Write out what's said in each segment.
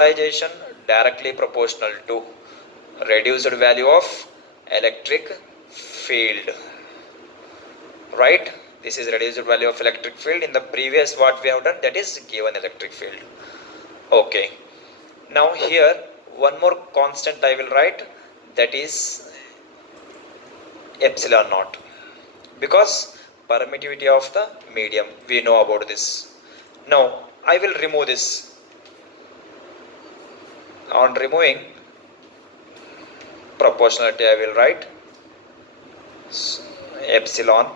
polarization directly proportional to reduced value of electric field, right? This is reduced value of electric field. In the previous what we have done, that is given electric field. Okay, now here one more constant I will write, that is epsilon naught, because permittivity of the medium we know about this. Now I will remove this. On removing proportionality I will write epsilon.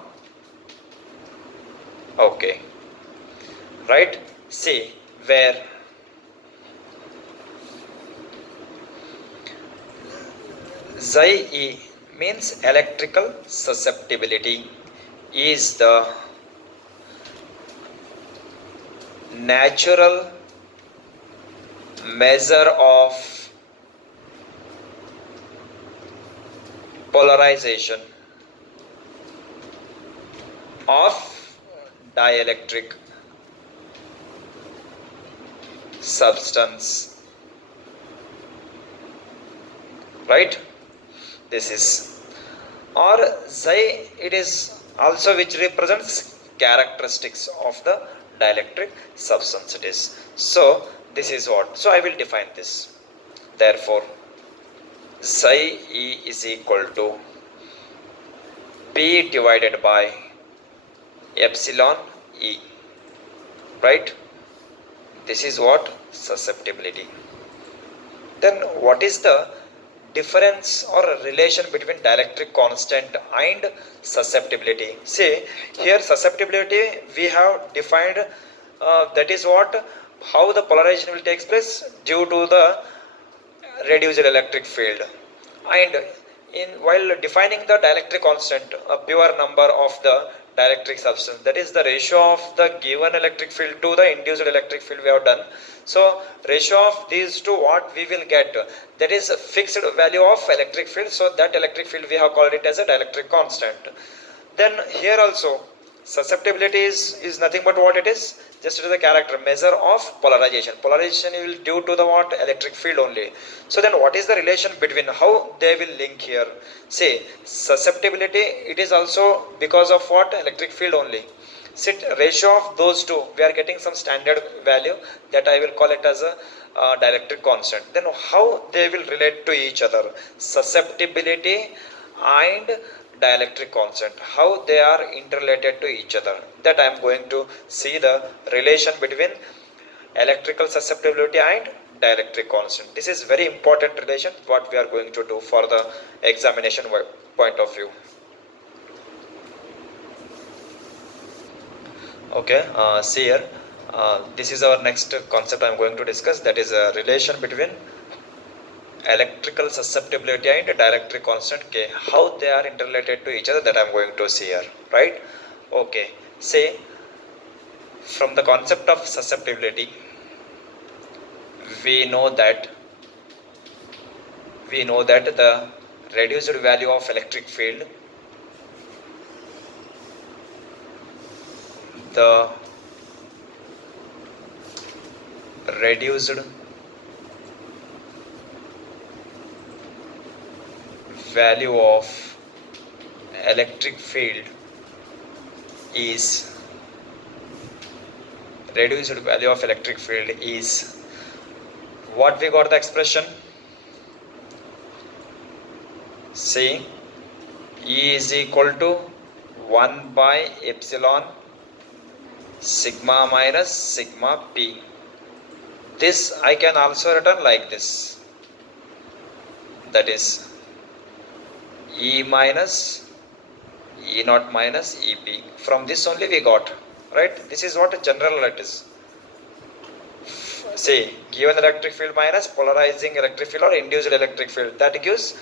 Okay, right? See where Xi E means electrical susceptibility is the natural measure of polarization of dielectric substance, right? This is, or Xi, it is also which represents characteristics of the dielectric substance it is. So this is what, so I will define this. Therefore Xi E is equal to P divided by epsilon E, right? This is what susceptibility. Then what is the difference or relation between dielectric constant and susceptibility? See here susceptibility we have defined, that is what, how the polarization will take place due to the reduced electric field. And in while defining the dielectric constant, a pure number of the dielectric substance, that is the ratio of the given electric field to the induced electric field we have done. So ratio of these two what we will get, that is a fixed value of electric field, so that electric field we have called it as a dielectric constant. Then here also susceptibility is nothing but what it is, just it is a character measure of polarization. Polarization will due to the what, electric field only. So then what is the relation between, how they will link here? Say susceptibility, it is also because of what, electric field only. Sit ratio of those two we are getting some standard value, that I will call it as a dielectric constant. Then how they will relate to each other, susceptibility and dielectric constant, how they are interrelated to each other, that I am going to see the relation between electrical susceptibility and dielectric constant. This is very important relation what we are going to do for the examination point of view. Okay, see here, this is our next concept I am going to discuss, that is a relation between electrical susceptibility and dielectric constant K, how they are interrelated to each other, that I am going to see here, right? Okay, say from the concept of susceptibility we know that the reduced value of electric field, the reduced value of electric field is what we got the expression. See E is equal to 1 by epsilon sigma minus sigma p. This I can also written like this, that is E minus E naught minus EP. From this only we got, right? This is what a general it is. Say given electric field minus polarizing electric field or induced electric field, that gives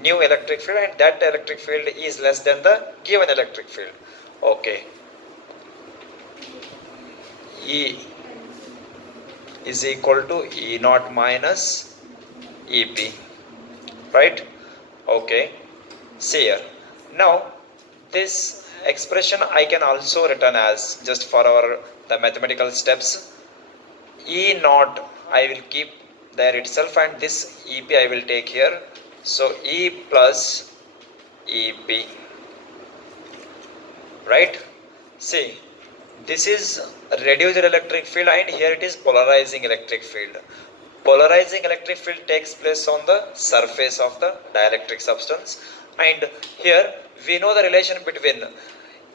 new electric field, and that electric field is less than the given electric field. Okay, E is equal to E naught minus EP, right? Okay, see here. Now this expression I can also written as, just for our the mathematical steps, E naught I will keep there itself, and this EP I will take here. So E plus EP, right? See, this is reduced electric field, and here it is polarizing electric field. Polarizing electric field takes place on the surface of the dielectric substance, and here we know the relation between,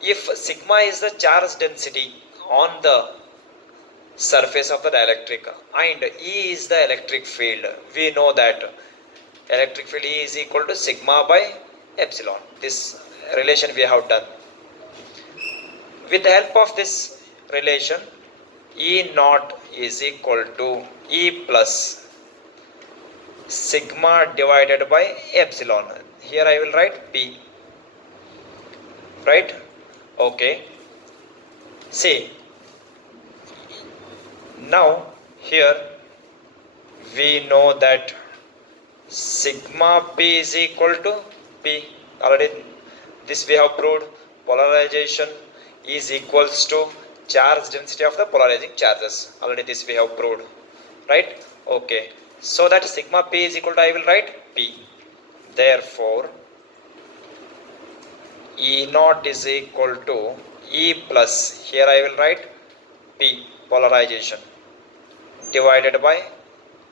if sigma is the charge density on the surface of the dielectric and E is the electric field, we know that electric field E is equal to sigma by epsilon. This relation we have done. With the help of this relation, E naught is equal to E plus sigma divided by epsilon. Here I will write P, right? Okay. See, now here we know that sigma P is equal to P. Already this we have proved. Polarization is equals to charge density of the polarizing charges. Already this we have proved, right? Okay. So that sigma P is equal to, I will write P. Therefore E naught is equal to E plus, here I will write P, polarization, divided by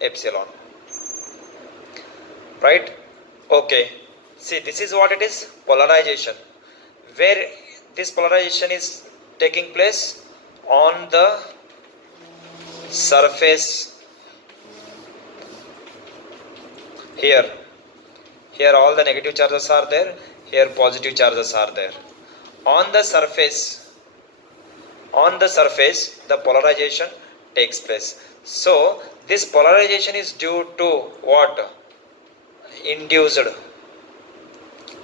epsilon, right? Okay. See, this is what it is, polarization, where this polarization is taking place on the surface. Here all the negative charges are there, here positive charges are there. On the surface the polarization takes place. So this polarization is due to what? Induced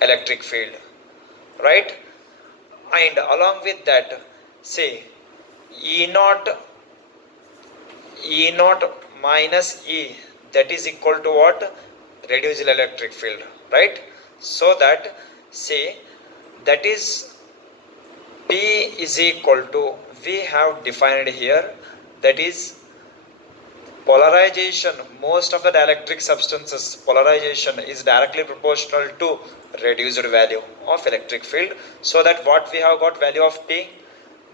electric field, right? And along with that, say E naught minus E, that is equal to what? Reduced electric field, right? So that, say, that is P is equal to, we have defined here, that is polarization. Most of the dielectric substances polarization is directly proportional to reduced value of electric field. So that what we have got value of P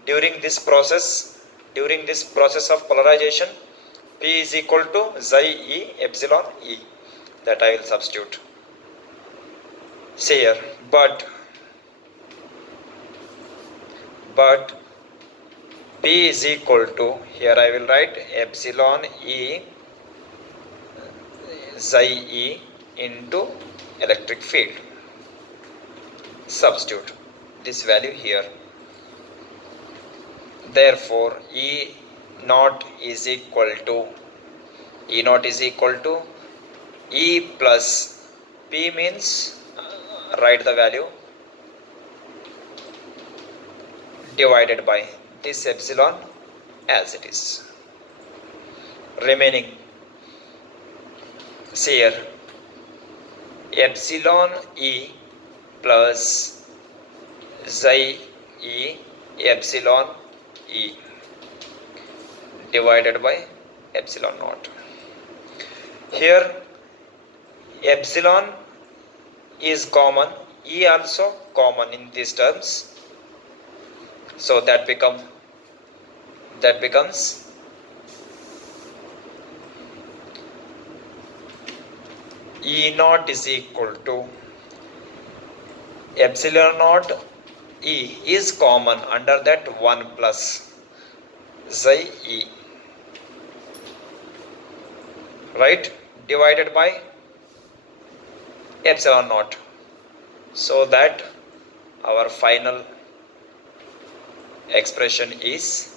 during this process of polarization, P is equal to xi E epsilon E, that I will substitute. See here, but P is equal to, here I will write epsilon E xi E into electric field. Substitute this value here. Therefore E naught is equal to E plus P means, write the value, divided by this epsilon as it is. Remaining, see here, epsilon E plus xi E epsilon E divided by epsilon naught. Here epsilon is common, E also common in these terms. So that becomes E naught is equal to epsilon naught E is common, under that 1 plus xi E, right, divided by epsilon naught. So that our final expression is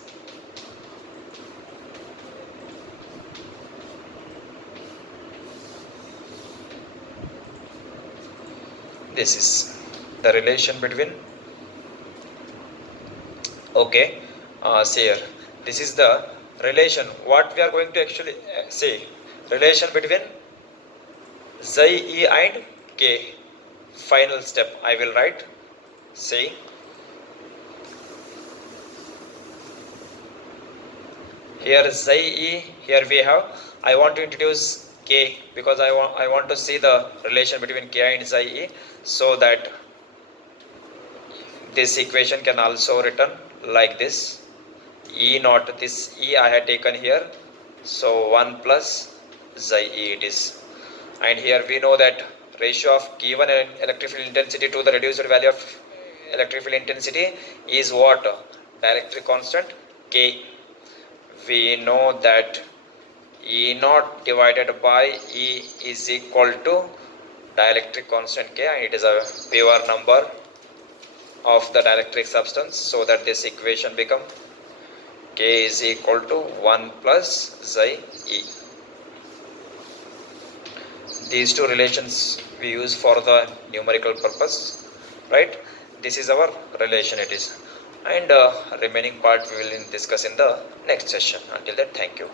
this is the relation between, okay, see here, this is the relation what we are going to actually say, relation between xi E and K. Final step I will write, say here xi e, here we have, I want to introduce k because I want to see the relation between k and xi e, so that this equation can also written like this. E naught, this E I had taken here, so 1 plus xi E it is. And here we know that ratio of given electric field intensity to the reduced value of electric field intensity is what? Dielectric constant K. We know that E naught divided by E is equal to dielectric constant K, and it is a pure number of the dielectric substance, so that this equation become K is equal to 1 plus xi E. These two relations we use for the numerical purpose, right? This is our relation it is, and remaining part we will discuss in the next session. Until that, thank you.